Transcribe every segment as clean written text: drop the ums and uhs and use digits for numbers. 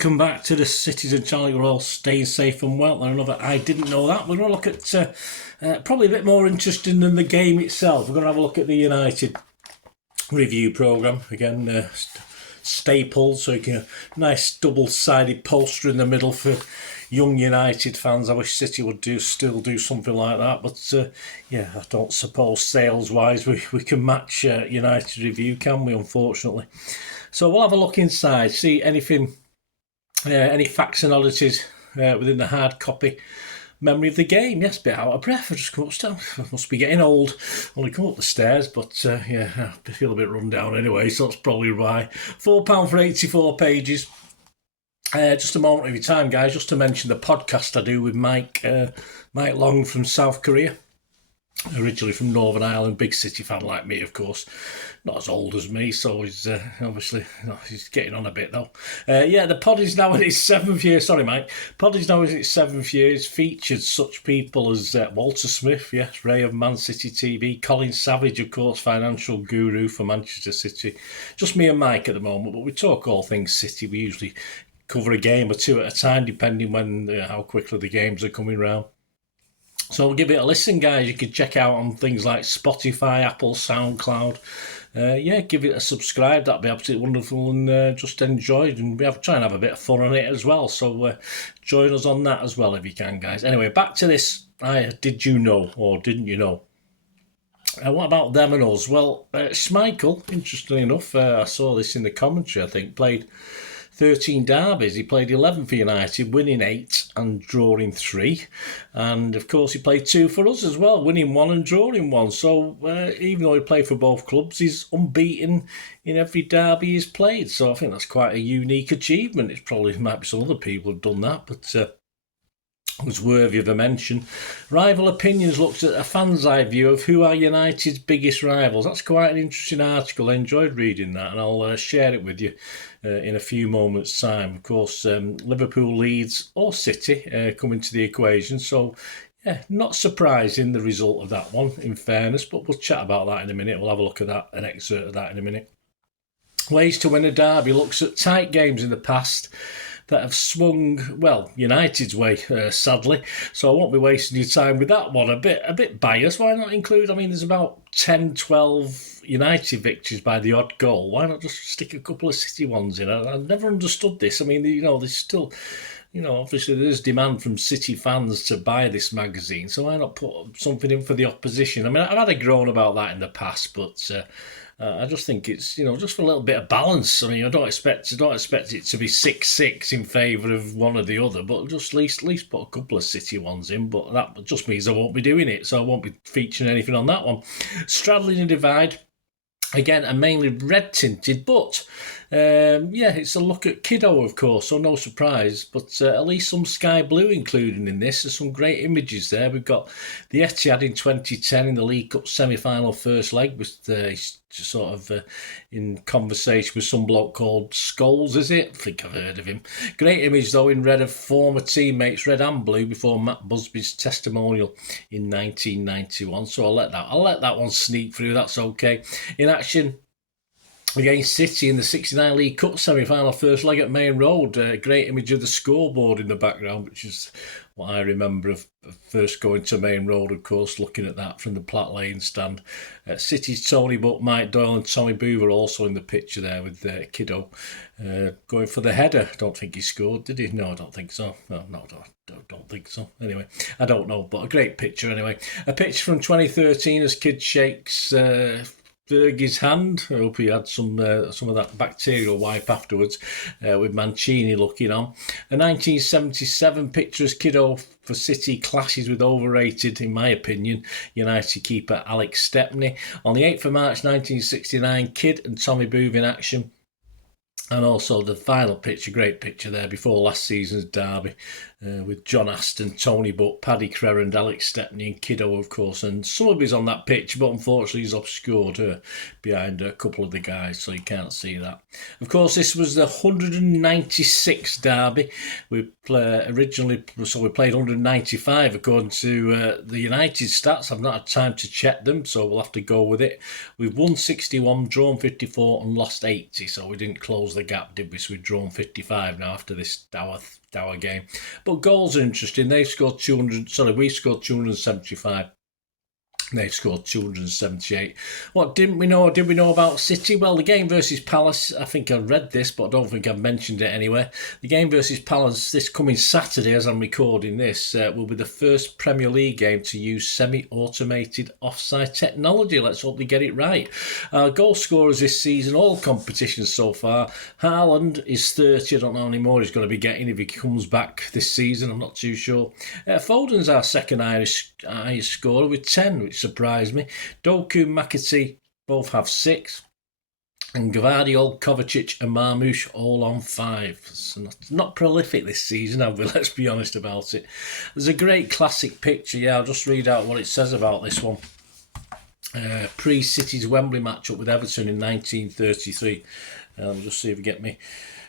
welcome back to the Citizen Channel. You're all staying safe and well. And another I didn't know that. We're going to look at probably a bit more interesting than the game itself. We're going to have a look at the United review programme. Again, staples, so you can nice double-sided poster in the middle for young United fans. I wish City would still do something like that, but yeah, I don't suppose sales-wise we can match United review, can we, unfortunately? So we'll have a look inside, see anything, any facts and oddities within the hard copy memory of the game. Yes, a bit out of breath. I just come upstairs. I must be getting old. Only come up the stairs, but yeah, I feel a bit run down anyway, so that's probably why. £4 for 84 pages. Just a moment of your time, guys, just to mention the podcast I do with Mike Long from South Korea. Originally from Northern Ireland, big City fan like me, of course. Not as old as me, so he's obviously he's getting on a bit though. Yeah, the pod is now in its 7th year. Sorry, Mike. Pod is now in its 7th year. It's featured such people as Walter Smith, yes, Ray of Man City TV, Colin Savage, of course, financial guru for Manchester City. Just me and Mike at the moment, but we talk all things City. We usually cover a game or two at a time, depending when how quickly the games are coming round. So give it a listen, guys. You can check out on things like Spotify, Apple, SoundCloud. Yeah, give it a subscribe. That'd be absolutely wonderful, and just enjoy it. And we try and have a bit of fun on it as well. So join us on that as well if you can, guys. Anyway, back to this. Did you know or didn't you know? What about them and us? Well, Schmeichel, interestingly enough, I saw this in the commentary, I think, played 13 derbies. He played 11 for United, winning 8 and drawing 3. And of course, he played 2 for us as well, winning 1 and drawing 1. So even though he played for both clubs, he's unbeaten in every derby he's played. So I think that's quite a unique achievement. It probably might be some other people have done that, but was worthy of a mention. Rival Opinions looks at a fan's eye view of who are United's biggest rivals. That's quite an interesting article. I enjoyed reading that, and I'll share it with you in a few moments' time. Of course, Liverpool, Leeds or City come into the equation. So, yeah, not surprising the result of that one, in fairness, but we'll chat about that in a minute. We'll have a look at that, an excerpt of that in a minute. Ways to win a derby looks at tight games in the past that have swung, well, United's way, sadly. So I won't be wasting your time with that one. A bit biased. Why not include, I mean, there's about 10, 12 United victories by the odd goal. Why not just stick a couple of City ones in? I've never understood this. I mean, there's still, obviously there's demand from City fans to buy this magazine. So why not put something in for the opposition? I mean, I've had a groan about that in the past, but I just think it's, just for a little bit of balance. I mean, I don't expect it to be 6-6 in favour of one or the other, but just at least put a couple of City ones in. But that just means I won't be doing it, so I won't be featuring anything on that one. Straddling a divide. Again, a mainly red tinted, but yeah, it's a look at Kiddo, of course, so no surprise. But at least some sky blue included in this. There's some great images there. We've got the Etihad in 2010 in the League Cup semi-final first leg, with sort of in conversation with some bloke called Scholes, is it? I think I've heard of him. Great image though in red of former teammates, red and blue, before Matt Busby's testimonial in 1991. So I'll let that one sneak through. That's okay. In action against City in the 69 League Cup semi-final first leg at Main Road. Great image of the scoreboard in the background, which is what I remember of first going to Main Road, of course, looking at that from the Platt Lane stand. City's Tony Butt, Mike Doyle and Tommy Boover also in the picture there with Kiddo going for the header. Don't think he scored, did he? No, I don't think so. No, don't think so. Anyway, I don't know, but a great picture anyway. A picture from 2013 as Kid shakes Fergie's hand. I hope he had some of that bacterial wipe afterwards, with Mancini looking on. A 1977 picture as Kiddo for City clashes with overrated, in my opinion, United keeper Alex Stepney. On the 8th of March 1969, Kid and Tommy Booth in action. And also the final picture, great picture there before last season's derby, with John Aston, Tony Butt, Paddy Crerand, Alex Stepney and Kiddo, of course. And Sowerby's on that picture, but unfortunately he's obscured behind a couple of the guys, so you can't see that. Of course, this was the 196th derby. We played 195 according to the United stats. I've not had time to check them, so we'll have to go with it. We've won 61, drawn 54 and lost 80, so we didn't close the the gap, did we? So we've drawn 55 now after this Dower game. But goals are interesting. They've scored 200. Sorry, we scored 275. They've scored 278. What didn't we know? Did we know about City? Well, the game versus Palace, I think I read this, but I don't think I've mentioned it anywhere. The game versus Palace this coming Saturday, as I'm recording this, will be the first Premier League game to use semi-automated offside technology. Let's hope they get it right. Goal scorers this season, all competitions so far. Haaland is 30. I don't know how many more he's going to be getting if he comes back this season. I'm not too sure. Foden's our second highest scorer with 10, which surprised me. Doku and McTa both have 6. And Gvardiol, Kovacic and Marmoush all on 5. So not prolific this season, have we? Let's be honest about it. There's a great classic picture. Yeah, I'll just read out what it says about this one. Pre-City's Wembley matchup with Everton in 1933. I'll just see if we get me...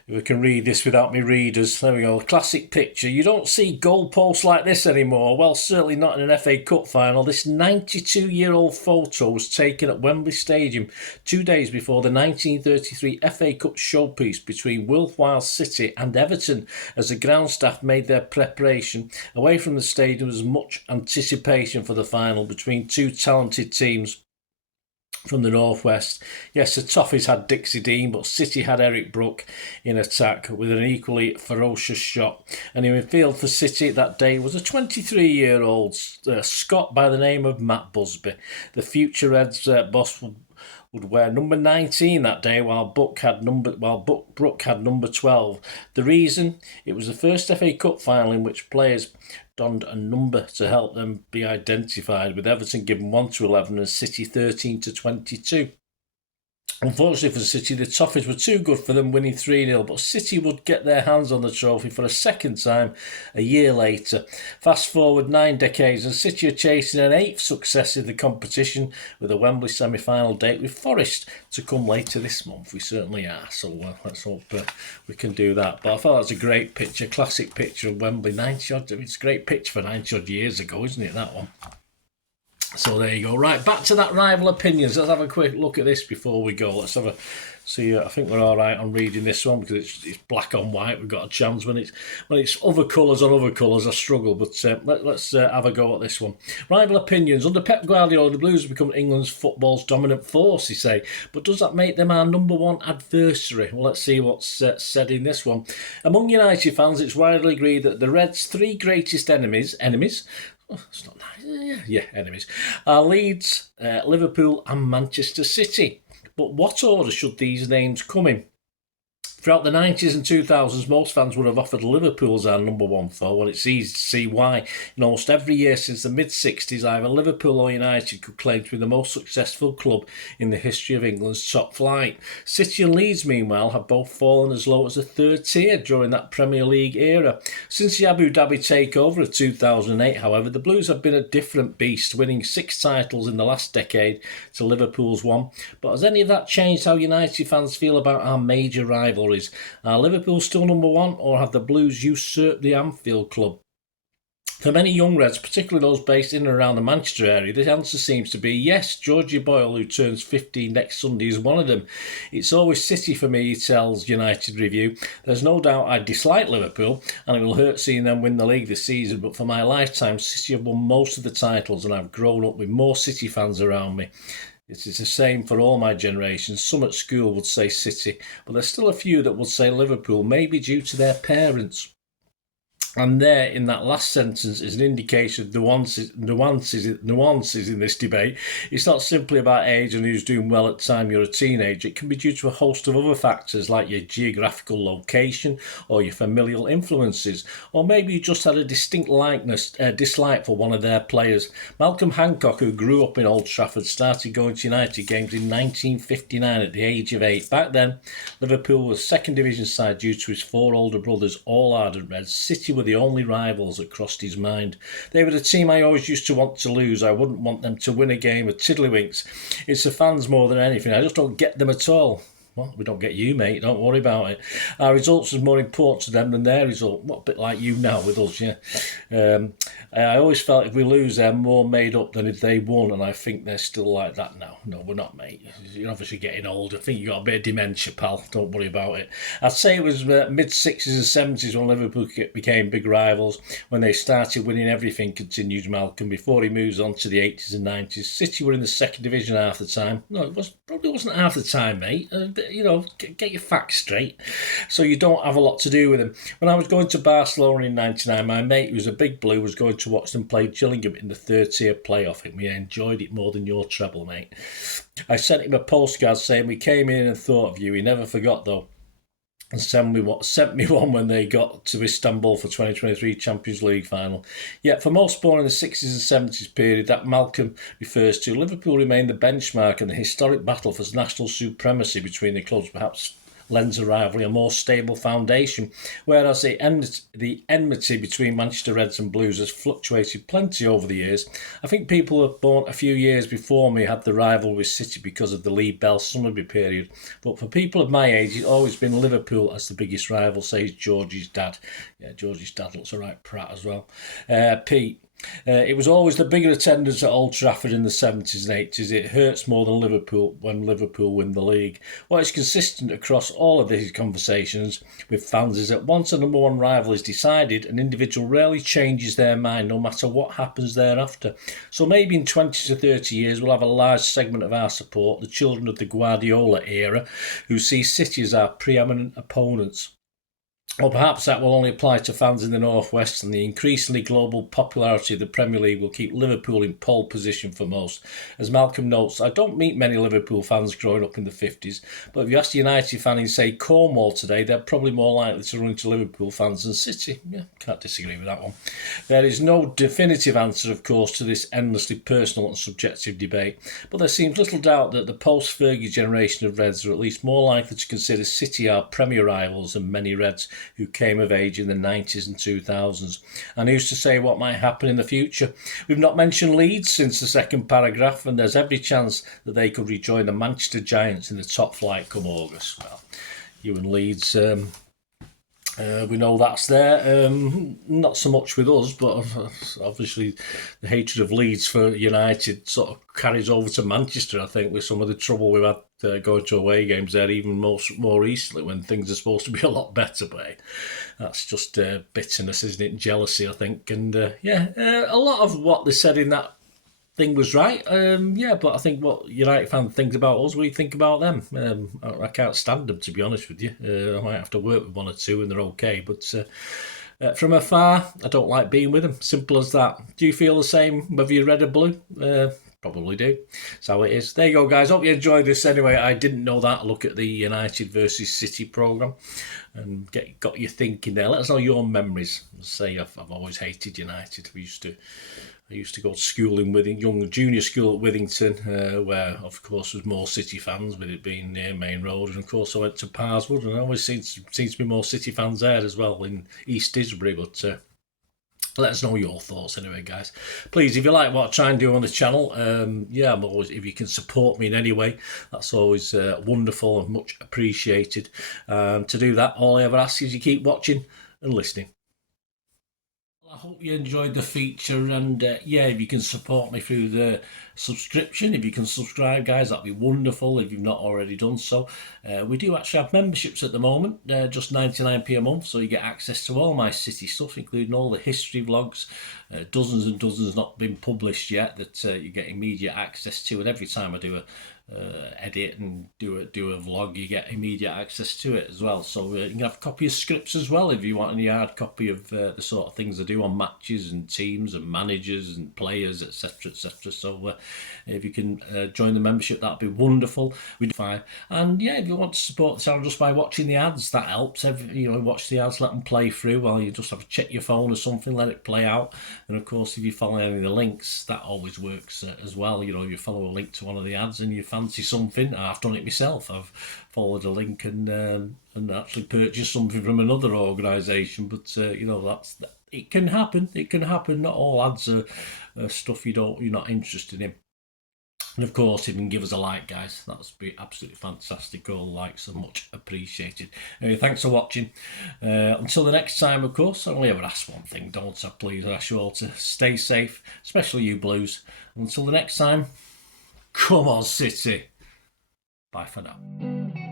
We can read this without me readers. There we go. Classic picture. You don't see goalposts like this anymore. Well, certainly not in an FA Cup final. This 92-year-old photo was taken at Wembley Stadium 2 days before the 1933 FA Cup showpiece between worthwhile City and Everton, as the ground staff made their preparation. Away from the stadium was much anticipation for the final between two talented teams from the northwest. Yes, the Toffees had Dixie Dean, but City had Eric Brook in attack with an equally ferocious shot. And in midfield for City that day was a 23-year-old Scot by the name of Matt Busby. The future Reds boss would wear number 19 that day, while Brook had number 12. The reason? It was the first FA Cup final in which players donned a number to help them be identified, with Everton given 1 to 11 and City 13 to 22. Unfortunately for City, the Toffees were too good for them, winning 3-0, but City would get their hands on the trophy for a second time a year later. Fast forward 9 decades and City are chasing an 8th success in the competition, with a Wembley semi-final date with Forest to come later this month. We certainly are, so let's hope we can do that. But I thought that's a great picture, classic picture of Wembley. It's a great picture for 90 odd years ago, isn't it, that one? So there you go. Right, back to that rival opinions. Let's have a quick look at this before we go. Let's have a see. I think we're all right on reading this one because it's black on white. We've got a chance. When it's other colours on other colours, I struggle. But let's have a go at this one. Rival opinions. Under Pep Guardiola, the Blues have become England's football's dominant force, you say. But does that make them our number one adversary? Well, let's see what's said in this one. Among United fans, it's widely agreed that the Reds' 3 greatest enemies. Oh, it's not nice. Yeah, enemies. Are Leeds, Liverpool and Manchester City. But what order should these names come in? Throughout the 90s and 2000s, most fans would have offered Liverpool as our number one foe, and it's easy to see why. In almost every year since the mid-60s, either Liverpool or United could claim to be the most successful club in the history of England's top flight. City and Leeds, meanwhile, have both fallen as low as the 3rd tier during that Premier League era. Since the Abu Dhabi takeover of 2008, however, the Blues have been a different beast, winning 6 titles in the last decade to Liverpool's 1. But has any of that changed how United fans feel about our major rivalry? Are Liverpool still number one, or have the Blues usurped the Anfield Club? For many young Reds, particularly those based in and around the Manchester area, the answer seems to be yes. Georgie Boyle, who turns 15 next Sunday, is one of them. It's always City for me, he tells United Review. There's no doubt I dislike Liverpool, and it will hurt seeing them win the league this season, but for my lifetime, City have won most of the titles, and I've grown up with more City fans around me. It is the same for all my generation. Some at school would say City, but there's still a few that would say Liverpool, maybe due to their parents. And there, in that last sentence, is an indication of nuances in this debate. It's not simply about age and who's doing well at the time you're a teenager. It can be due to a host of other factors like your geographical location or your familial influences, or maybe you just had a distinct dislike for one of their players. Malcolm Hancock, who grew up in Old Trafford, started going to United games in 1959 at the age of 8. Back then, Liverpool was second division side due to his 4 older brothers, all ardent Reds. City were the only rivals that crossed his mind. They were the team I always used to want to lose. I wouldn't want them to win a game of tiddlywinks. It's the fans more than anything. I just don't get them at all. well, we don't get you, mate. Don't worry about it. Our results is more important to them than their result. What a bit like you now with us, yeah. I always felt if we lose, they're more made up than if they won, and I think they're still like that now. No, we're not, mate. You're obviously getting old. I think you got a bit of dementia, pal. Don't worry about it. I'd say it was mid-60s and 70s when Liverpool became big rivals, when they started winning everything, continues Malcolm, before he moves on to the 80s and 90s. City were in the second division half the time. No, it probably wasn't half the time, mate. Get your facts straight. So you don't have a lot to do with them. When I was going to Barcelona in 99, my mate, who was a big blue, was going to watch them play Gillingham in the third tier playoff, and we enjoyed it more than your treble, mate. I sent him a postcard saying we came in and thought of you. He never forgot, though, and sent me one when they got to Istanbul for 2023 Champions League final. Yet for most born in the 60s and 70s period that Malcolm refers to, Liverpool remained the benchmark, and the historic battle for national supremacy between the clubs perhaps lends a rivalry a more stable foundation, whereas the enmity between Manchester Reds and Blues has fluctuated plenty over the years. I think people who were born a few years before me had the rivalry with City because of the Lee Bell Summerby period, but for people of my age it's always been Liverpool as the biggest rival, says Georgie's dad. Yeah, Georgie's dad looks a right prat as well. Pete. It was always the bigger attendance at Old Trafford in the 70s and 80s. It hurts more than Liverpool when Liverpool win the league. What is consistent across all of these conversations with fans is that once a number one rival is decided, an individual rarely changes their mind no matter what happens thereafter. So maybe in 20 to 30 years we'll have a large segment of our support, the children of the Guardiola era, who see City as our preeminent opponents. Or perhaps that will only apply to fans in the Northwest, and the increasingly global popularity of the Premier League will keep Liverpool in pole position for most. As Malcolm notes, I don't meet many Liverpool fans growing up in the 50s, but if you ask a United fan in, say, Cornwall today, they're probably more likely to run into Liverpool fans than City. Yeah, can't disagree with that one. There is no definitive answer, of course, to this endlessly personal and subjective debate, but there seems little doubt that the post-Fergie generation of Reds are at least more likely to consider City our Premier rivals than many Reds who came of age in the 90s and 2000s. And who's to say what might happen in the future? We've not mentioned Leeds since the second paragraph, and there's every chance that they could rejoin the Manchester Giants in the top flight come August. Well, you and Leeds, we know that's there. Not so much with us, but obviously the hatred of Leeds for United sort of carries over to Manchester, I think, with some of the trouble we've had going to away games there, even more recently when things are supposed to be a lot better. But that's just bitterness, isn't it? Jealousy, I think. And a lot of what they said in that thing was right. But I think what United fan thinks about us, we think about them. I can't stand them, to be honest with you. I might have to work with one or two and they're okay, but from afar, I don't like being with them. Simple as that. Do you feel the same, whether you're red or blue? Probably do. That's how it is. There you go, guys. Hope you enjoyed this anyway. I didn't know that. Look at the United versus City programme and got you thinking there. Let us know your memories. Say I've always hated United. I used to go to school in young junior school at Withington, where, of course, was more City fans, with it being near Main Road. And, of course, I went to Parswood, and I always seems to be more City fans there as well, in East Disbury. But let us know your thoughts anyway, guys. Please, if you like what I try and do on the channel, I'm always, if you can support me in any way, that's always wonderful and much appreciated. To do that, all I ever ask is you keep watching and listening. I hope you enjoyed the feature, and if you can support me through the subscription, if you can subscribe, guys, that'd be wonderful if you've not already done so. We do actually have memberships at the moment, just 99p a month, so you get access to all my City stuff, including all the history vlogs, dozens and dozens not been published yet that you get immediate access to, and every time I do a edit and do a vlog, you get immediate access to it as well. So you can have a copy of scripts as well if you want any hard copy of the sort of things I do on matches and teams and managers and players, etc, etc. So if you can join the membership, that'd be wonderful. We'd fine. And if you want to support the channel just by watching the ads, that helps. Watch the ads, let them play through while you just have to check your phone or something, let it play out. And of course, if you follow any of the links, that always works as well. If you follow a link to one of the ads and you fancy something, I've done it myself. I've followed a link and actually purchased something from another organisation. But it can happen. It can happen. Not all ads are stuff you're not interested in. And of course, if you can give us a like, guys, that would be absolutely fantastic. All the likes are much appreciated. Anyway, thanks for watching. Until the next time, of course, I only ever ask one thing, don't I? Please, I ask you all to stay safe, especially you Blues. Until the next time, come on, City. Bye for now.